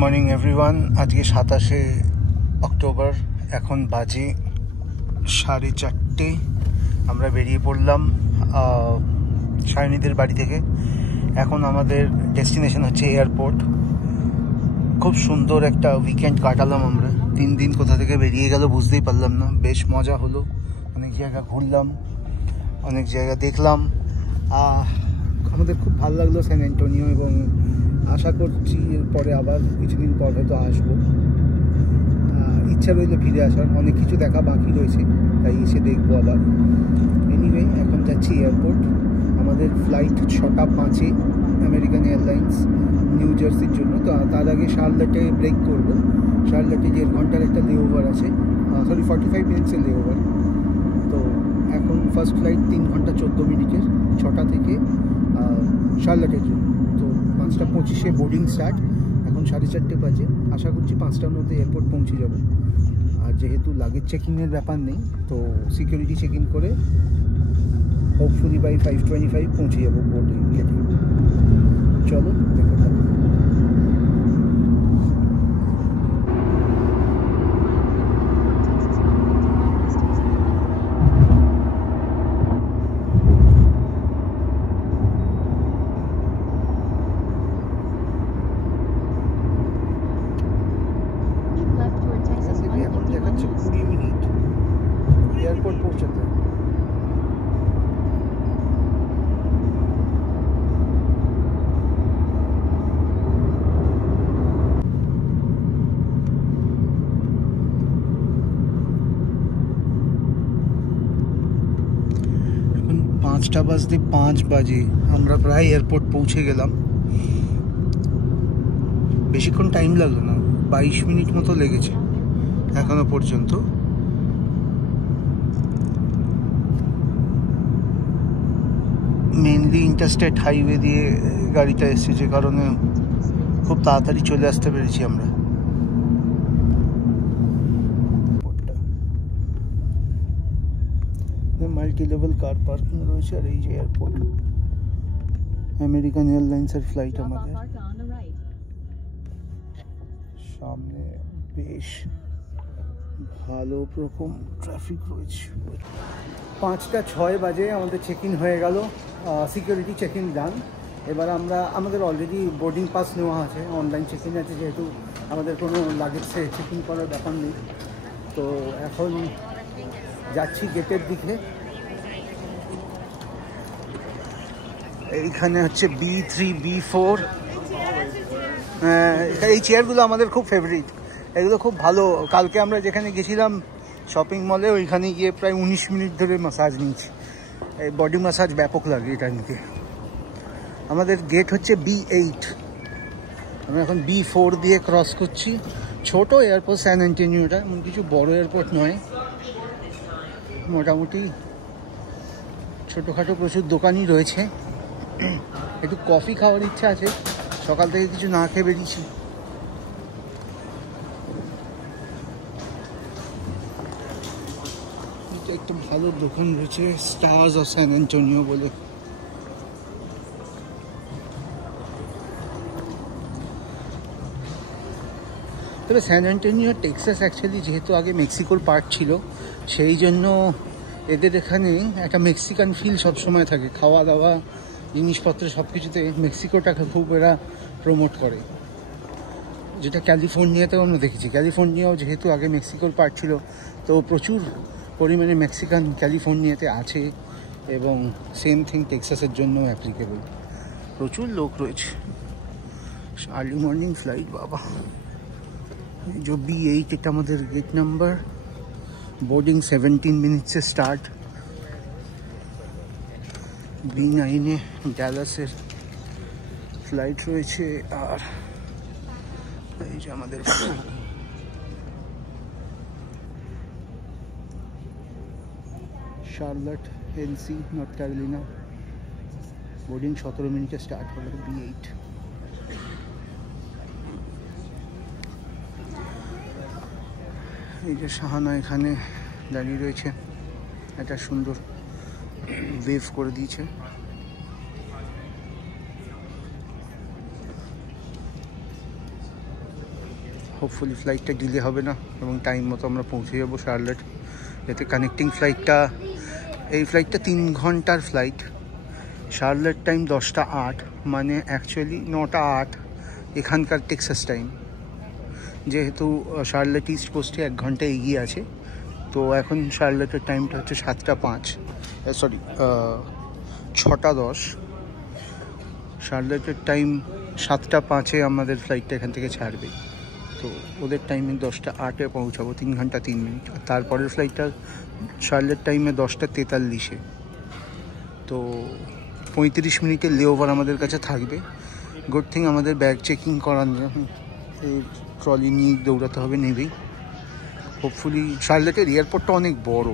Morning everyone. আজকে 27শে October, এখন বাজে 4:30। আমরা বেরিয়ে পড়লাম সায়নীদের বাড়ি থেকে। এখন আমাদের ডেস্টিনেশন হচ্ছে এয়ারপোর্ট। খুব সুন্দর একটা উইকেন্ড কাটালাম আমরা। 3 দিন কোথা থেকে বেরিয়ে গেল বুঝতেই পারলাম না। বেশ মজা হলো, অনেক জায়গা ঘুরলাম, অনেক জায়গা দেখলাম। আমাদের খুব ভালো লাগলো স্যান অ্যান্টোনিও, এবং আশা করছি এরপরে আবার কিছুদিন পর হয়তো আসবো। ইচ্ছা রইলে ফিরে আসার, অনেক কিছু দেখা বাকি রয়েছে, তাই এসে দেখবো আবার। এনিওয়ে, এখন যাচ্ছি এয়ারপোর্ট। আমাদের ফ্লাইট 6:05 আমেরিকান এয়ারলাইন্স নিউ জার্সির জন্য। তো তার আগে শার্লেটে ব্রেক করবো। শার্লেটে 1.5 ঘন্টার একটা লেওভার আছে, 45 মিনিটসের লেওভার। তো এখন ফার্স্ট ফ্লাইট 3 ঘন্টা 14 মিনিটের, 6টা থেকে শার্লেটের জন্য। তো 5:25 বোর্ডিং স্টার্ট। এখন 4:30 বাজে। আশা করছি 5টার মধ্যে এয়ারপোর্ট পৌঁছে যাব। আর যেহেতু লাগেজ চেকিংয়ের ব্যাপার নেই, তো সিকিউরিটি চেক ইন করে হোপফুলি বাই 5:25 পৌঁছে যাবো বোর্ডিং গেটে। চলো দেখতে থাকো। এখন দেখাচ্ছে 20 মিনিট এয়ারপোর্ট পৌঁছাতে। এখন 5:05 আমরা প্রায় এয়ারপোর্ট পৌঁছে গেলাম। বেশিক্ষণ টাইম লাগলো না, 22 মিনিট মতো লেগেছে এখনো পর্যন্ত। মেনলি ইন্টারস্টেট হাইওয়ে দিয়ে গাড়িটা এসেছে, যে কারণে খুব তাড়াতাড়ি চলে আসতে পেরেছি আমরা। মাল্টি লেভেল কার পার্কিং রয়েছে, আর এই যে এয়ারপোর্ট। আমেরিকান এয়ারলাইন্সের ফ্লাইট আমাদের সামনে। বেশ ভালো রকম ট্রাফিক রয়েছে। 5:06 বাজে আমাদের চেক ইন হয়ে গেল, সিকিউরিটি চেক ইন ডান। এবার আমাদের অলরেডি বোর্ডিং পাস নেওয়া আছে, অনলাইন চেক ইন আছে, যেহেতু আমাদের কোনো লাগেজে চেক ইন করার ব্যাপার নেই। তো এখন যাচ্ছি গেটের দিকে। এইখানে হচ্ছে B3 B4। এই চেয়ারগুলো আমাদের খুব ফেভারিট, এগুলো খুব ভালো। কালকে আমরা যেখানে গেছিলাম শপিং মলে, ওইখানে গিয়ে প্রায় 19 মিনিট ধরে ম্যাসাজ নিয়েছি। এই বডি ম্যাসাজ ব্যাপক লাগে এটা নিতে। আমাদের গেট হচ্ছে B8, আমরা এখন B4 দিয়ে ক্রস করছি। ছোট এয়ারপোর্ট স্যান অ্যান্টোনিওটা, এমন কিছু বড় এয়ারপোর্ট নয়। মোটামুটি ছোটোখাটো প্রচুর দোকানই রয়েছে। একটু কফি খাওয়ার ইচ্ছা আছে, সকাল থেকে কিছু না খেয়ে বেরিয়েছি। একটা ভালো দোকান রয়েছে, স্টার্স অফ স্যান অ্যান্টোনিও বলে। তবে স্যান অ্যান্টোনিও টেক্সাস অ্যাকচুয়ালি যেহেতু আগে মেক্সিকোর পার্ট ছিল, সেই জন্য এদের এখানে একটা মেক্সিকান ফিল সবসময় থাকে। খাওয়া দাওয়া, জিনিসপত্র সব কিছুতে মেক্সিকোটাকে খুব এরা প্রমোট করে, যেটা ক্যালিফোর্নিয়াতেও আমরা দেখেছি। ক্যালিফোর্নিয়াও যেহেতু আগে মেক্সিকোর পার্ট ছিল, তো প্রচুর পরিমাণে মেক্সিকান ক্যালিফোর্নিয়াতে আছে, এবং সেম থিং টেক্সাসের জন্য অ্যাপ্লিকেবল। প্রচুর লোক রয়েছে। আর্লি মর্নিং ফ্লাইট বাবা। जो B8 এটা আমাদের গেট নাম্বার। বোর্ডিং 17 মিনিটসে স্টার্ট। B9 ডালাসের ফ্লাইট রয়েছে। আর এই যে আমাদের Charlotte NC North Carolina. Boarding 17 মিনিটে স্টার্ট হলো B8। এই যে শাহানা এখানে দাঁড়িয়ে রয়েছে, একটা সুন্দর ওয়েভ করে দিয়েছে। হোপফুলি ফ্লাইটটা ডিলে হবে না এবং টাইম মতো আমরা পৌঁছে যাবো শার্লেট। এতে কানেক্টিং ফ্লাইটটা, এই ফ্লাইটটা 3 ঘন্টার ফ্লাইট। শার্লেট টাইম 10টা 8, মানে অ্যাকচুয়ালি 9টা 8 এখানকার টেক্সাস টাইম। যেহেতু শার্লেট ইস্ট কোস্টে 1 ঘন্টা এগিয়ে আছে, তো এখন শার্লেটের টাইমটা হচ্ছে 7টা 5, সরি 6টা 10। শার্লেটের টাইম 7টা 5-এ আমাদের ফ্লাইটটা এখান থেকে ছাড়বে, তো ওদের টাইমে 10টা 8-এ পৌঁছাবো, 3 ঘন্টা 3 মিনিট। আর তারপরের ফ্লাইটটা শার্লেট টাইমে 10টা 43-এ, তো 35 মিনিটের লেওভার আমাদের কাছে থাকবে। গুড থিং আমাদের ব্যাগ চেকিং করার এই ট্রলি নিয়ে দৌড়াতে হবে নেবেই। হোপফুলি শার্লেটের এয়ারপোর্টটা অনেক বড়,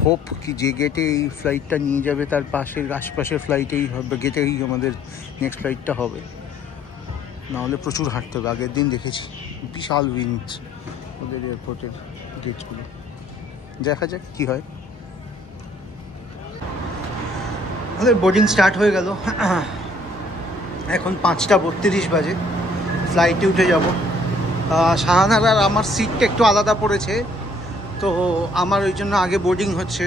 হোপ কি যে গেটে এই ফ্লাইটটা নিয়ে যাবে তার পাশের আশপাশের ফ্লাইটেই হবে, গেটেই আমাদের নেক্সট ফ্লাইটটা হবে, নাহলে প্রচুর হাঁটতে হবে। আগের দিন দেখেছি বিশাল উইংস ওদের এয়ারপোর্টের গেটগুলো। দেখা যাক কী হয়। আমাদের বোর্ডিং স্টার্ট হয়ে গেল, এখন 5টা 32 বাজে। ফ্লাইটে উঠে যাব। শাহানার আর আমার সিটটা একটু আলাদা পড়েছে, তো আমার ওই জন্য আগে বোর্ডিং হচ্ছে,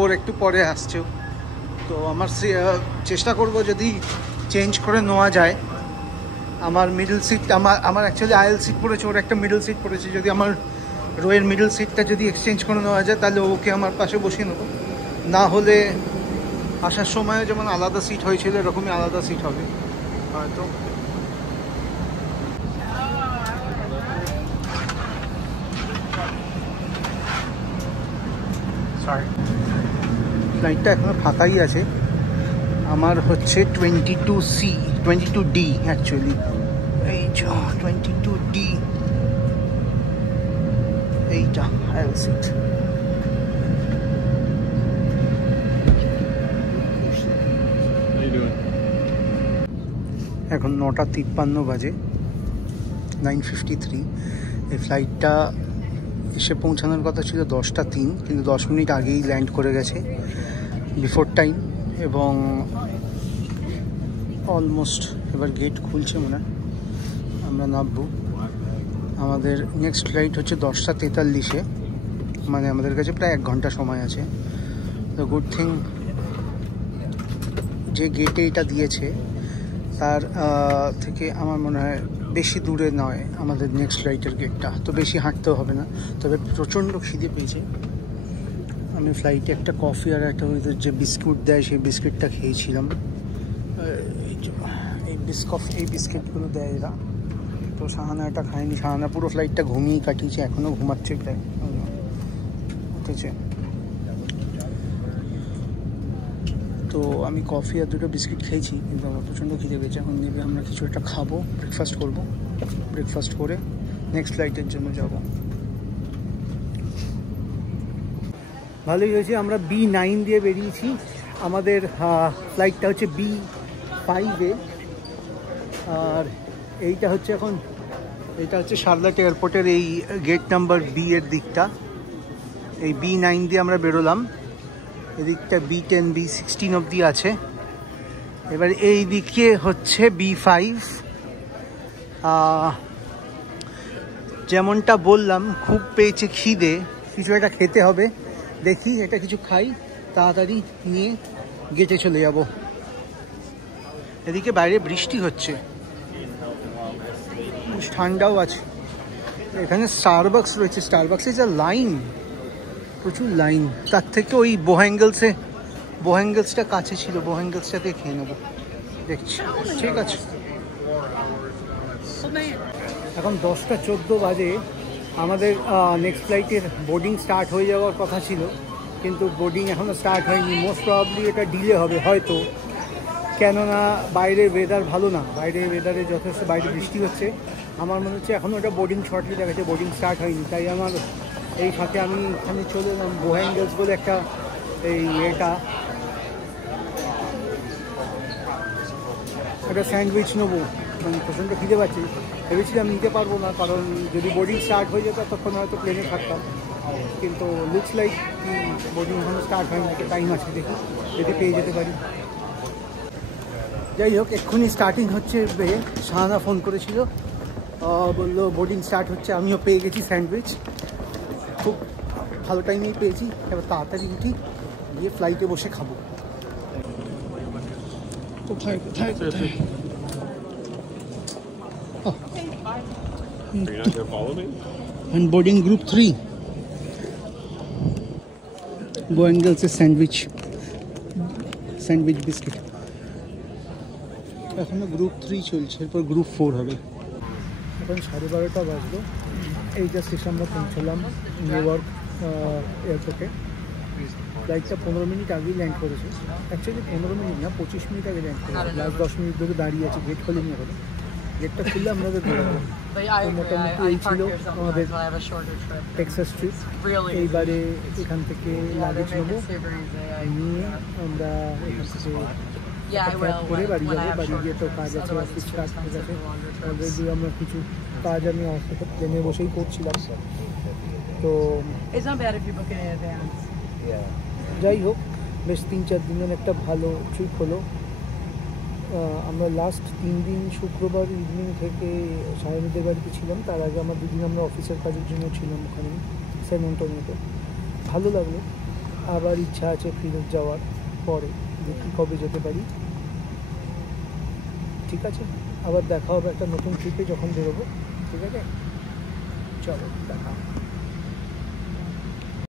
ওর একটু পরে আসছে। তো আমার চেষ্টা করব যদি চেঞ্জ করে নেওয়া যায়। আমার মিডল সিট, আমার অ্যাকচুয়ালি আয়েল সিট পড়েছে, ওর একটা মিডল সিট পড়েছে। যদি আমার রোয়ের মিডল সিটটা যদি এক্সচেঞ্জ করে নেওয়া যায় তাহলে ওকে আমার পাশে বসিয়ে নেবো, না হলে আসার সময় যেমন আলাদা সিট হয়েছিল এরকমই আলাদা সিট হবে হয়তো। ফ্লাইটটা এখনো ফাঁকাই আছে। আমার হচ্ছে 22D অ্যাকচুয়ালি, এই 22D, এইটা আয়েল সিট। এখন 9টা 53 বাজে, 9:53। এই ফ্লাইটটা এসে পৌঁছানোর কথা ছিল 10টা 3, কিন্তু 10 মিনিট আগেই ল্যান্ড করে গেছে বিফোর টাইম। এবং অলমোস্ট এবার গেট খুলছে মনে হয়, আমরা নামবো। আমাদের নেক্সট ফ্লাইট হচ্ছে 10টা 43-এ, মানে আমাদের কাছে প্রায় 1 ঘন্টা সময় আছে। তো গুড থিং যে গেটে এটা দিয়েছে তার থেকে আমার মনে হয় বেশি দূরে নয় আমাদের নেক্সট ফ্লাইটের গেটটা, তো বেশি হাঁটতেও হবে না। তবে প্রচণ্ড খিদে পেয়েছে। আমি ফ্লাইটে একটা কফি আর একটা ওদের যে বিস্কুট দেয় সেই বিস্কিটটা খেয়েছিলাম। এই বিস্কিটগুলো দেয় এরা, তো শাহানা এটা খায়নি। শাহানা পুরো ফ্লাইটটা ঘুমিয়েই কাটিয়েছে, এখনও ঘুমাচ্ছে প্রায়, উঠেছে। তো আমি কফি আর 2টো বিস্কিট খেয়েছি, কিন্তু আমার প্রচণ্ড খিদে পেয়েছে। এখন নেবে আমরা কিছু একটা খাবো, ব্রেকফাস্ট করবো। ব্রেকফাস্ট করে নেক্সট ফ্লাইটের জন্য যাব। ভালোই হয়েছে, আমরা B9 দিয়ে বেরিয়েছি। আমাদের ফ্লাইটটা হচ্ছে B5-এ, আর এইটা হচ্ছে এখন, এটা হচ্ছে শার্লেট এয়ারপোর্টের এই গেট নাম্বার B এর দিকটা। এই B9 দিয়ে আমরা বেরোলাম, এদিকটা B10 B16 অবধি আছে। এবার এই দিকে হচ্ছে B5। যেমনটা বললাম, খুব পেয়েছে খিদে, কিছু একটা খেতে হবে। দেখি এটা কিছু খাই, তাড়াতাড়ি নিয়ে গেটে চলে যাব। এদিকে বাইরে বৃষ্টি হচ্ছে, ঠান্ডাও আছে। এখানে স্টারবাকস রয়েছে, স্টারবাক্সে যা লাইন, প্রচুর লাইন। তার থেকে ওই বোহেঙ্গেলসটা কাছে ছিল, বোহেঙ্গেলসটাতে খেয়ে নেবো, দেখছি। ঠিক আছে, এখন 10টা 14 বাজে। আমাদের নেক্সট ফ্লাইটের বোর্ডিং স্টার্ট হয়ে যাওয়ার কথা ছিল, কিন্তু বোর্ডিং এখনও স্টার্ট হয়নি। মোস্ট প্রবাবলি এটা ডিলে হবে হয়তো, কেননা বাইরের ওয়েদার ভালো না। বাইরের ওয়েদারে যথেষ্ট, বাইরে বৃষ্টি হচ্ছে। আমার মনে হচ্ছে এখনও ওটা বোর্ডিং শর্টলি দেখাচ্ছে, বোর্ডিং স্টার্ট হয়নি। তাই আমার এই ফাঁকে আমি এখানে চলে এলাম। বোহেঙ্গেলস বলে একটা একটা স্যান্ডউইচ নেবো, মানে প্রচণ্ড খিদে পাচ্ছি। ভেবেছিলাম নিতে পারবো না, কারণ যদি বোর্ডিং স্টার্ট হয়ে যেত তখন হয়তো প্লেনে থাকতাম, কিন্তু লুকস লাইক বোর্ডিং এখনো স্টার্ট হয়নি, একটা টাইম আছে, দেখি যদি পেয়ে যেতে পারি। যাই হোক, এক্ষুনি স্টার্টিং হচ্ছে। শাহানা ফোন করেছিল বললো বোর্ডিং স্টার্ট হচ্ছে, আমিও পেয়ে গেছি স্যান্ডউইচ, খুব ভালো টাইমেই পেয়েছি। এবার তাড়াতাড়ি উঠি, গিয়ে ফ্লাইটে বসে খাবো। কোথায় কোথায় কোথায়? And boarding group 3 Boeing Girls sandwich biscuit. এখনো গ্রুপ 3 চলছে, এরপর গ্রুপ 4 হবে। এখন 12:30 বাজলো, এই জাস্ট এসে আমরা পৌঁছলাম নিউ ইয়র্ক এয়ারপোর্টে। ফ্লাইটটা 15 মিনিট আগেই ল্যান্ড করেছে, অ্যাকচুয়ালি 15 মিনিট না 25 মিনিট আগে ল্যান্ড করেছে। লাস্ট 10 মিনিট ধরে দাঁড়িয়ে আছে, গেট খোলেনি এখনো। গেটটা খুললে আমাদের বেরোবো। মোটামুটি এই ছিল আমাদের টেক্সাস ট্রিপ। এইবারে এখান থেকে লাগেজ নেবো, নিয়ে আমরা এখান থেকে করে বাড়ি যাবো। বাড়ি গিয়ে তো কাজ আছে, অফিস কাজ হয়ে গেছে অলরেডি। আমরা কিছু কাজ আমি প্লেনে বসেই করছিলাম। তো যাই হোক, বেশ 3-4 দিনের একটা ভালো ট্রিপ হলো। আমরা লাস্ট 3 দিন শুক্রবার ইভিনিং থেকে সায়নীদের বাড়িতে ছিলাম। তার আগে আমার 2 দিন আমরা অফিসের কাজের জন্য ছিলাম ওখানে সেন অ্যান্টোনিওতে। ভালো লাগলো, আবার ইচ্ছা আছে ফিরে যাওয়ার পরে, দেখি কবে যেতে পারি। ঠিক আছে, আবার দেখা হবে একটা নতুন ট্রিপে যখন বেরোবো। ঠিক আছে, চলো দেখা।